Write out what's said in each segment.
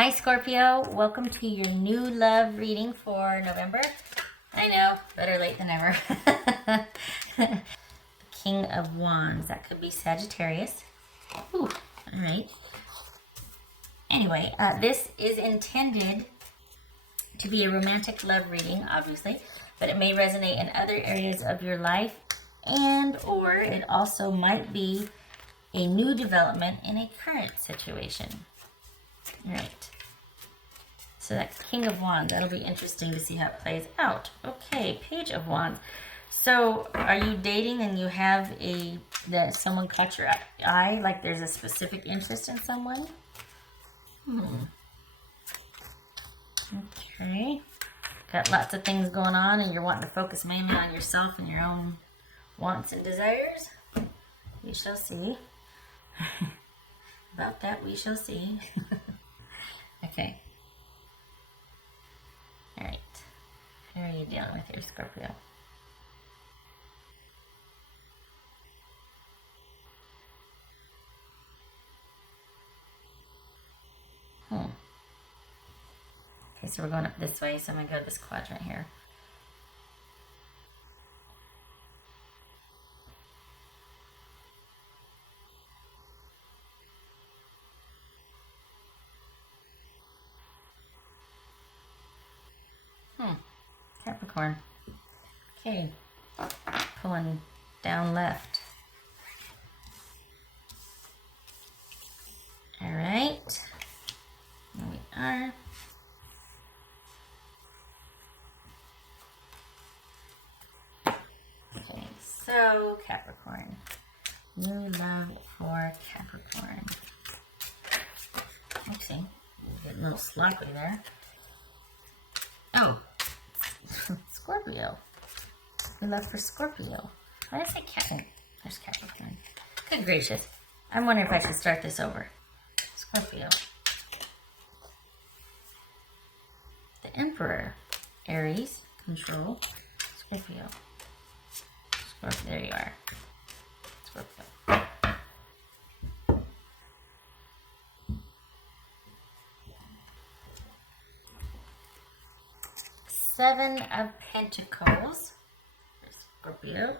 Hi Scorpio, welcome to your new love reading for November. I know, better late than never. The King of Wands, that could be Sagittarius. Ooh, all right. Anyway, this is intended to be a romantic love reading, obviously, but it may resonate in other areas of your life, and or it also might be a new development in a current situation. All right. So that King of Wands, that'll be interesting to see how it plays out. Okay, Page of Wands. So are you dating and you have that someone caught your eye, like there's a specific interest in someone? Okay. Got lots of things going on and you're wanting to focus mainly on yourself and your own wants and desires? We shall see. About that, we shall see. Okay. All right. How are you dealing with your Scorpio? Okay, so we're going up this way, so I'm going to go to this quadrant here. Capricorn. Okay, pulling down left. All right, here we are. Okay, so Capricorn. New love for Capricorn. Oopsie, getting a little sloppy there. Oh, Scorpio. New love for Scorpio. Why did I say Capricorn? There's Capricorn. Good gracious. I'm wondering if I should start this over. Scorpio. The Emperor. Aries. Control. Scorpio. Scorpio. There you are. Scorpio. Seven of Pentacles. There's Scorpio.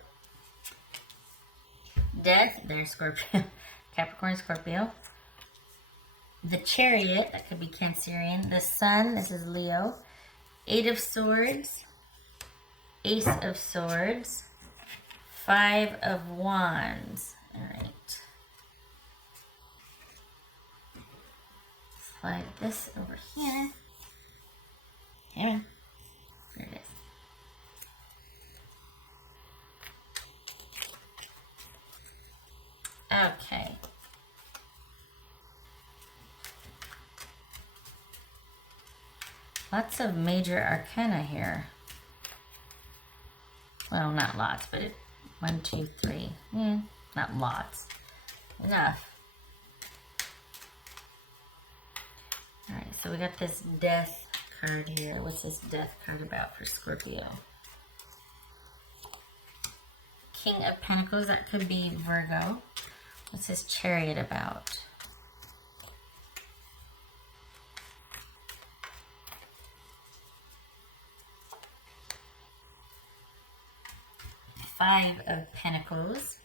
Death. There's Scorpio. Capricorn, Scorpio. The Chariot. That could be Cancerian. The Sun. This is Leo. Eight of Swords. Ace of Swords. Five of Wands. All right. Slide this over here. Here. There it is. Okay. Lots of major arcana here. Well, not lots, but 1, 2, 3. Not lots. Enough. Alright, so we got this death card here. What's this death card about for Scorpio? King of Pentacles, that could be Virgo. What's this Chariot about? Five of Pentacles.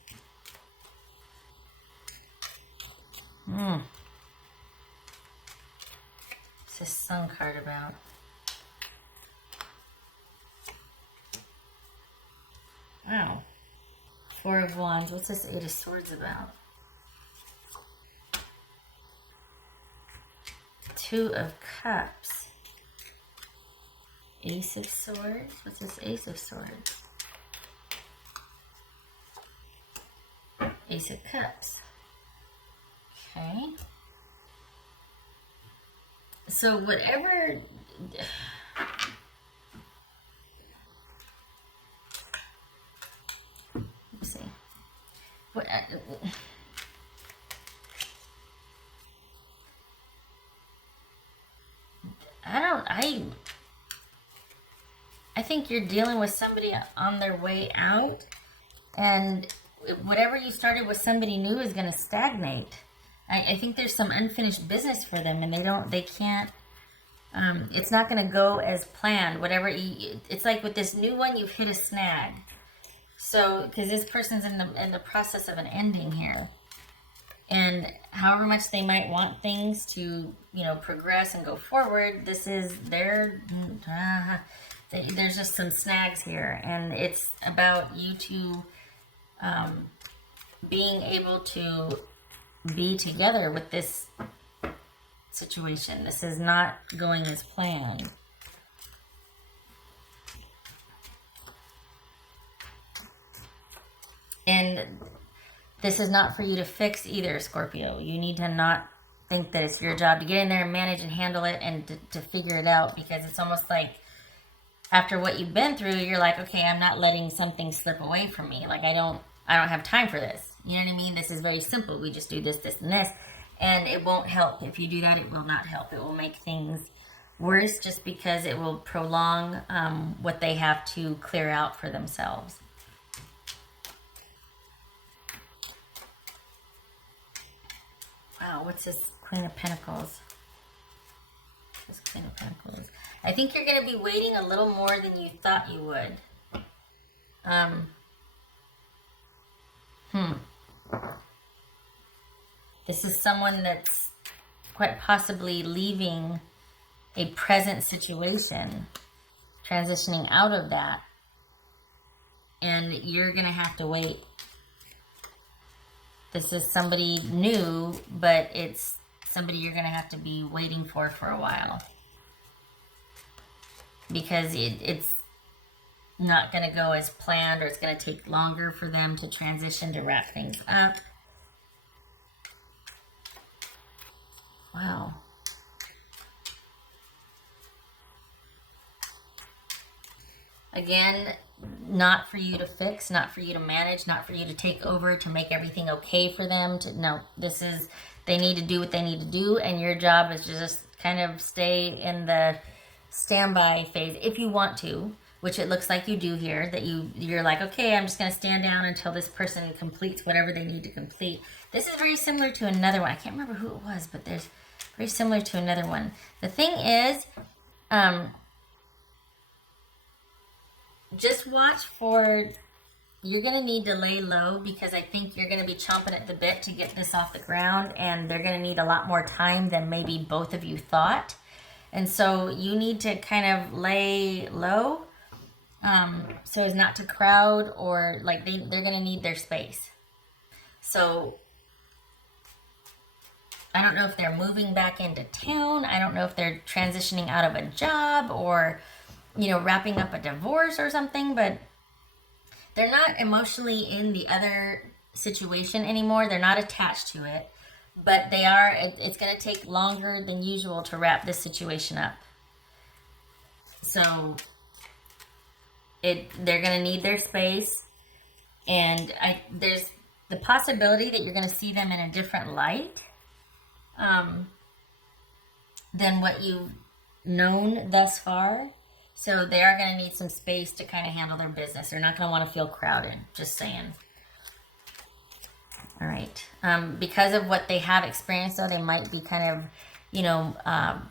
What's this Sun card about? Wow. Four of Wands. What's this Eight of Swords about? Two of Cups. Ace of Swords. What's this Ace of Swords? Ace of Cups. Okay. So whatever... Let's see. What... I think you're dealing with somebody on their way out, and whatever you started with somebody new is going to stagnate. I think there's some unfinished business for them, and they can't, it's not going to go as planned. Whatever, it's like with this new one, you've hit a snag. So, because this person's in the process of an ending here. And however much they might want things to, progress and go forward, this is there's just some snags here. And it's about you two being able to be together with this situation. This is not going as planned. And this is not for you to fix either, Scorpio. You need to not think that it's your job to get in there and manage and handle it and to figure it out, because it's almost like after what you've been through, you're like, okay, I'm not letting something slip away from me. Like I don't have time for this. You know what I mean? This is very simple. We just do this, this, and this. And it won't help. If you do that, it will not help. It will make things worse, just because it will prolong what they have to clear out for themselves. Wow, what's this Queen of Pentacles? This Queen of Pentacles. I think you're going to be waiting a little more than you thought you would. This is someone that's quite possibly leaving a present situation, transitioning out of that, and you're going to have to wait. This is somebody new, but it's somebody you're going to have to be waiting for a while. Because it's not going to go as planned, or it's going to take longer for them to transition, to wrap things up. Wow. Again, not for you to fix, not for you to manage, not for you to take over, to make everything okay for them. No, this is, they need to do what they need to do, and your job is to just kind of stay in the standby phase if you want to, which it looks like you do here, that you're like, okay, I'm just going to stand down until this person completes whatever they need to complete. This is very similar to another one. I can't remember who it was, but there's very similar to another one. The thing is, just watch for, you're going to need to lay low, because I think you're going to be chomping at the bit to get this off the ground, and they're going to need a lot more time than maybe both of you thought. And so you need to kind of lay low, so as not to crowd, or like they're going to need their space. So I don't know if they're moving back into town. I don't know if they're transitioning out of a job, or wrapping up a divorce or something, but they're not emotionally in the other situation anymore. They're not attached to it, but they are, it's going to take longer than usual to wrap this situation up. So they're going to need their space, and there's the possibility that you're going to see them in a different light than what you've known thus far. So they are going to need some space to kind of handle their business. They're not going to want to feel crowded, just saying. All right. Because of what they have experienced, though, they might be kind of,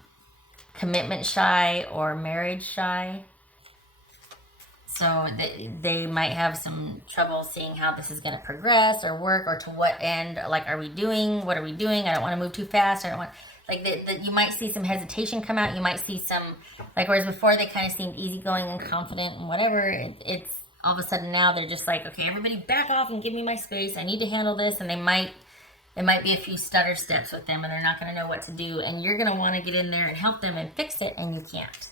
commitment shy or marriage shy. So they might have some trouble seeing how this is going to progress or work, or to what end. Like, are we doing? What are we doing? I don't want to move too fast. I don't want... Like, you might see some hesitation come out. You might see some, like, whereas before they kind of seemed easygoing and confident and whatever, it's all of a sudden now they're just like, okay, everybody back off and give me my space. I need to handle this. And it might be a few stutter steps with them, and they're not going to know what to do. And you're going to want to get in there and help them and fix it, and you can't.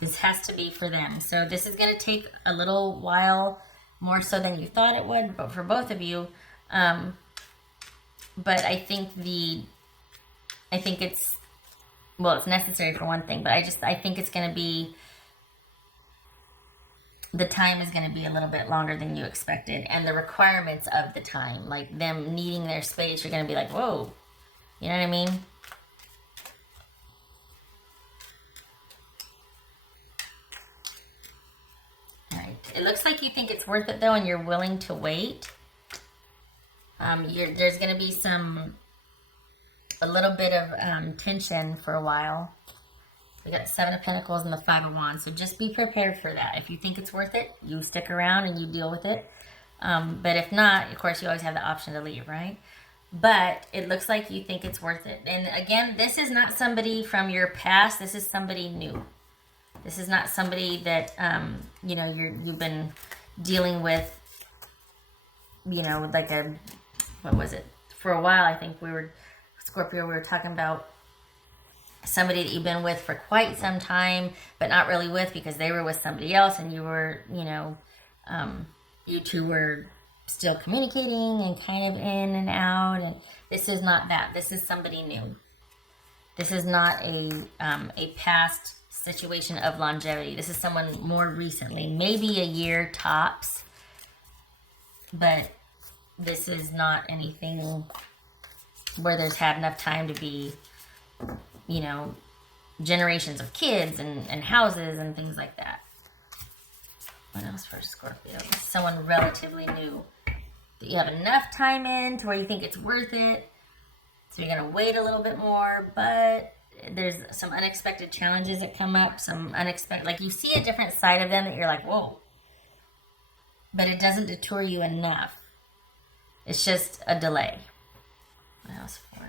This has to be for them. So this is going to take a little while, more so than you thought it would, but for both of you. But I think it's, well, it's necessary for one thing, but I think it's going to be, the time is going to be a little bit longer than you expected. And the requirements of the time, like them needing their space, you're going to be like, whoa, you know what I mean? All right. It looks like you think it's worth it, though, and you're willing to wait. There's going to be a little bit of tension for a while. We got the Seven of Pentacles and the Five of Wands. So just be prepared for that. If you think it's worth it, you stick around and you deal with it. But if not, of course, you always have the option to leave, right? But it looks like you think it's worth it. And again, this is not somebody from your past. This is somebody new. This is not somebody that, you've been dealing with, like what was it? For a while, I think Scorpio, we were talking about somebody that you've been with for quite some time, but not really with because they were with somebody else and you were, you two were still communicating and kind of in and out. And this is not that. This is somebody new. This is not a past situation of longevity. This is someone more recently, maybe a year tops, but this is not anything where there's had enough time to be, generations of kids and houses and things like that. What else for Scorpio? Someone relatively new that you have enough time in to where you think it's worth it. So you're going to wait a little bit more, but there's some unexpected challenges that come up, like you see a different side of them that you're like, whoa. But it doesn't detour you enough. It's just a delay. What else for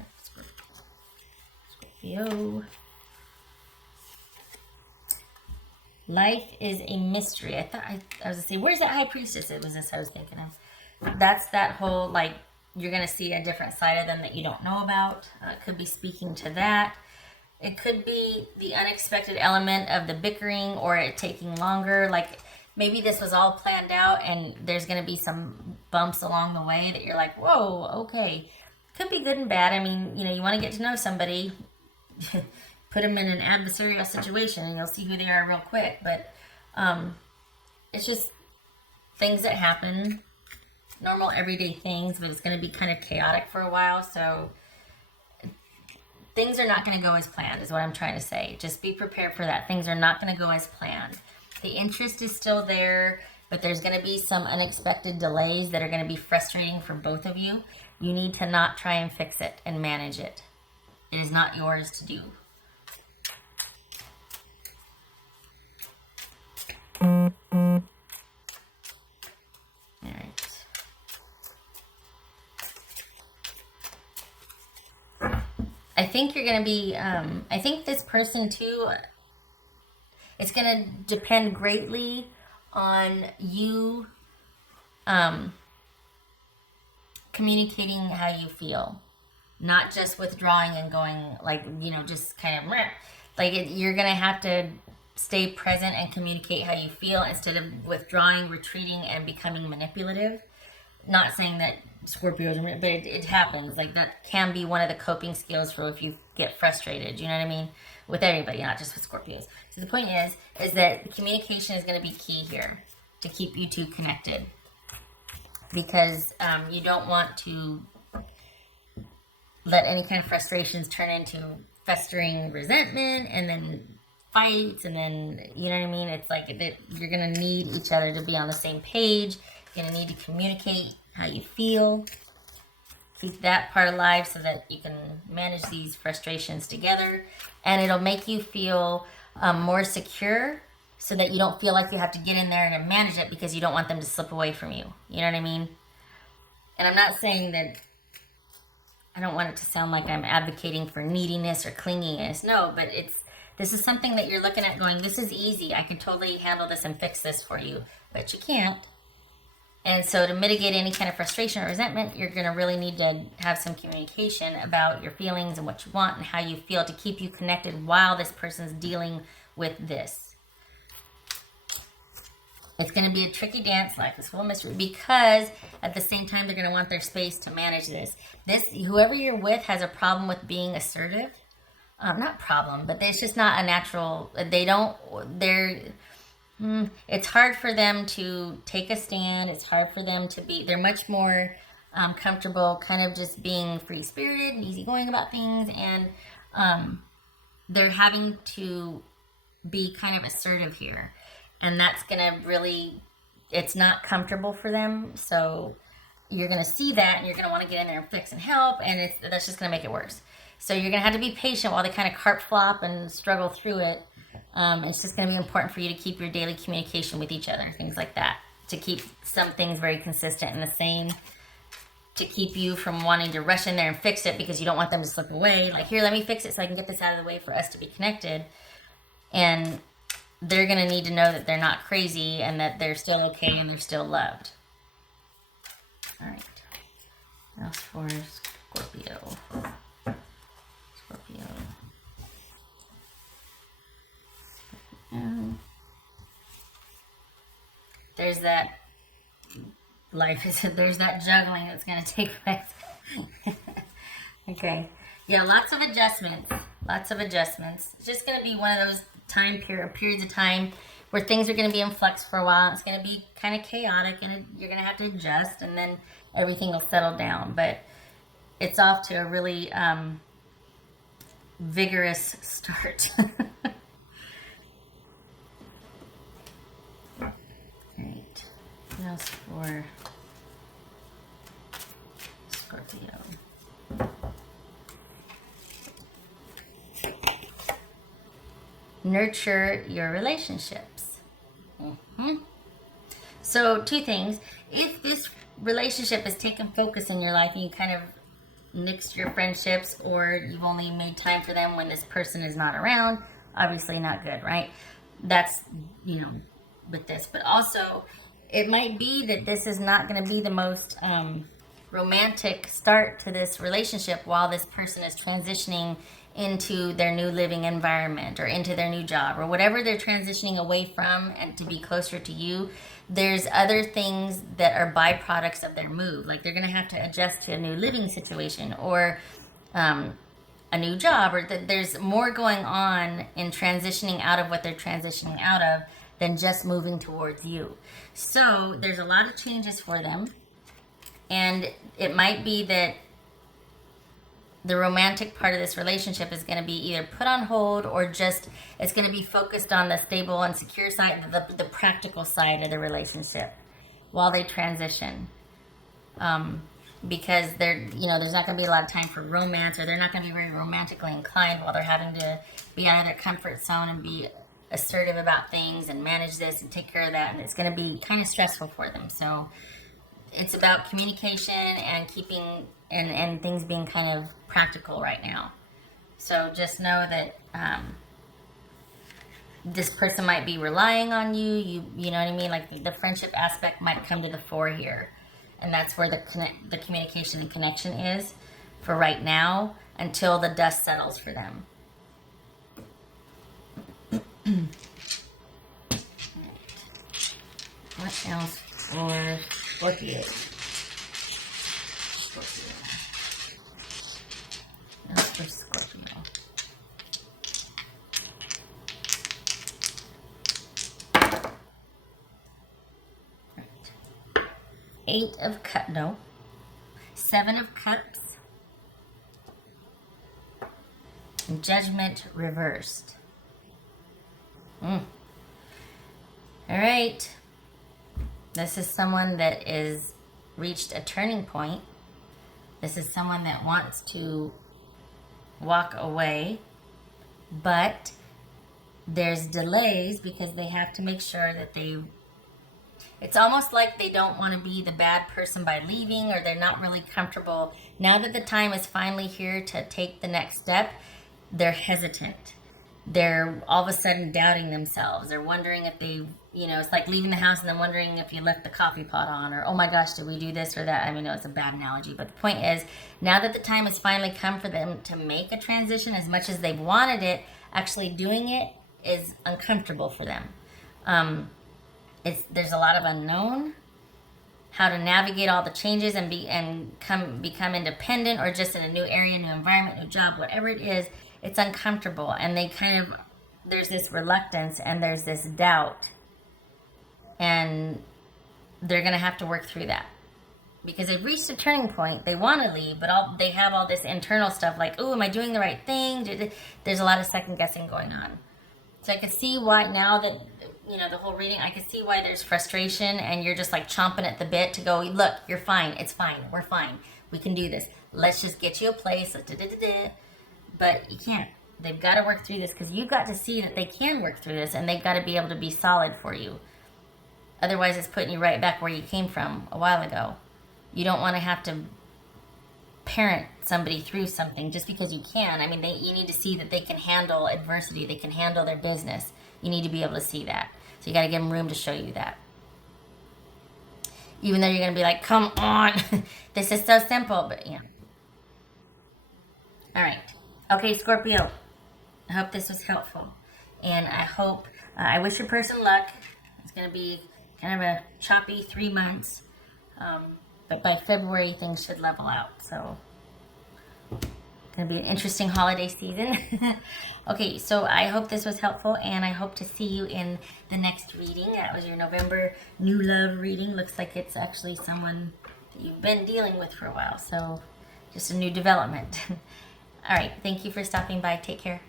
Scorpio? Life is a mystery. I was going to say, where's that High Priestess? It was this I was thinking of. That's that whole, like, you're going to see a different side of them that you don't know about. It could be speaking to that. It could be the unexpected element of the bickering or it taking longer. Like, maybe this was all planned out and there's going to be some bumps along the way that you're like, whoa, okay. Could be good and bad. I mean, you want to get to know somebody. Put them in an adversarial situation and you'll see who they are real quick. But it's just things that happen. Normal everyday things, but it's going to be kind of chaotic for a while. So things are not going to go as planned is what I'm trying to say. Just be prepared for that. Things are not going to go as planned. The interest is still there, but there's going to be some unexpected delays that are going to be frustrating for both of you. You need to not try and fix it and manage it. It is not yours to do. All right. I think you're going to be, I think this person too, it's going to depend greatly on you communicating how you feel. Not just withdrawing and going like, just kind of, like you're going to have to stay present and communicate how you feel instead of withdrawing, retreating, and becoming manipulative. Not saying that Scorpios, but it happens. Like that can be one of the coping skills for if you get frustrated. You know what I mean? With everybody, not just with Scorpios. So the point is that communication is going to be key here to keep you two connected, because you don't want to let any kind of frustrations turn into festering resentment and then fights, and then, you know what I mean? It's like that you're going to need each other to be on the same page. You're going to need to communicate how you feel. Keep that part alive so that you can manage these frustrations together, and it'll make you feel more secure so that you don't feel like you have to get in there and manage it because you don't want them to slip away from you. You know what I mean? And I'm not saying that, I don't want it to sound like I'm advocating for neediness or clinginess. No, but this is something that you're looking at going, this is easy. I can totally handle this and fix this for you. But you can't. And so to mitigate any kind of frustration or resentment, you're going to really need to have some communication about your feelings and what you want and how you feel to keep you connected while this person's dealing with this. It's going to be a tricky dance, like this whole mystery, because at the same time, they're going to want their space to manage this. Whoever you're with has a problem with being assertive. Not problem, but it's just not a natural, it's hard for them to take a stand. It's hard for them to they're much more comfortable kind of just being free-spirited and easygoing about things. And they're having to be kind of assertive here. And that's going to really, it's not comfortable for them. So you're going to see that and you're going to want to get in there and fix and help, and that's just going to make it worse. So you're going to have to be patient while they kind of cart flop and struggle through it. It's just going to be important for you to keep your daily communication with each other, things like that, to keep some things very consistent and the same, to keep you from wanting to rush in there and fix it because you don't want them to slip away. Like, here, let me fix it so I can get this out of the way for us to be connected. And they're going to need to know that they're not crazy and that they're still okay and they're still loved. All right. Now for Scorpio. Scorpio. There's that there's that juggling that's going to take place. Okay. Yeah, lots of adjustments. Lots of adjustments. It's just going to be one of those periods of time where things are going to be in flux for a while. It's going to be kind of chaotic, and you're going to have to adjust, and then everything will settle down. But it's off to a really vigorous start. Right. Now for Scorpio. Nurture your relationships. So, two things. If this relationship has taken focus in your life and you kind of nixed your friendships, or you've only made time for them when this person is not around, obviously not good, right? That's, with this. But also, it might be that this is not going to be the most romantic start to this relationship while this person is transitioning into their new living environment or into their new job or whatever they're transitioning away from and to be closer to you. There's other things that are byproducts of their move. Like, they're going to have to adjust to a new living situation or a new job, or there's more going on in transitioning out of what they're transitioning out of than just moving towards you. So there's a lot of changes for them. And it might be that the romantic part of this relationship is going to be either put on hold or just it's going to be focused on the stable and secure side, the practical side of the relationship while they transition. Because there's not going to be a lot of time for romance, or they're not going to be very romantically inclined while they're having to be out of their comfort zone and be assertive about things and manage this and take care of that. And it's going to be kind of stressful for them. So it's about communication and keeping and things being kind of practical right now. So just know that this person might be relying on you. You know what I mean? Like, the friendship aspect might come to the fore here, and that's where the communication and connection is for right now until the dust settles for them. What else for Scorpio? Else for Scorpio. Right. 7 of Cups. And Judgment reversed. All right. This is someone that is reached a turning point. This is someone that wants to walk away, but there's delays because they have to make sure that it's almost like they don't want to be the bad person by leaving, or they're not really comfortable. Now that the time is finally here to take the next step, they're hesitant. They're all of a sudden doubting themselves. They're wondering if it's like leaving the house and then wondering if you left the coffee pot on, or, oh my gosh, did we do this or that? I mean, no, it's a bad analogy, but the point is, now that the time has finally come for them to make a transition, as much as they've wanted it, actually doing it is uncomfortable for them. There's a lot of unknown, how to navigate all the changes and become independent, or just in a new area, new environment, new job, whatever it is. It's uncomfortable, and there's this reluctance and there's this doubt, and they're going to have to work through that because they've reached a turning point. They want to leave, but they have all this internal stuff like, oh, am I doing the right thing? There's a lot of second guessing going on. So I could see why now that, you know, the whole reading, I could see why there's frustration and you're just like chomping at the bit to go, look, you're fine. It's fine. We're fine. We can do this. Let's just get you a place. But you can't. They've got to work through this because you've got to see that they can work through this and they've got to be able to be solid for you. Otherwise, it's putting you right back where you came from a while ago. You don't want to have to parent somebody through something just because you can. I mean, you need to see that they can handle adversity. They can handle their business. You need to be able to see that. So you got to give them room to show you that. Even though you're going to be like, come on, this is so simple. But yeah. All right. Okay, Scorpio. I hope this was helpful. And I hope, I wish your person luck. It's going to be kind of a choppy 3 months. But by February, things should level out. So, it's going to be an interesting holiday season. Okay, so I hope this was helpful, and I hope to see you in the next reading. That was your November new love reading. Looks like it's actually someone that you've been dealing with for a while. So, just a new development. All right, thank you for stopping by. Take care.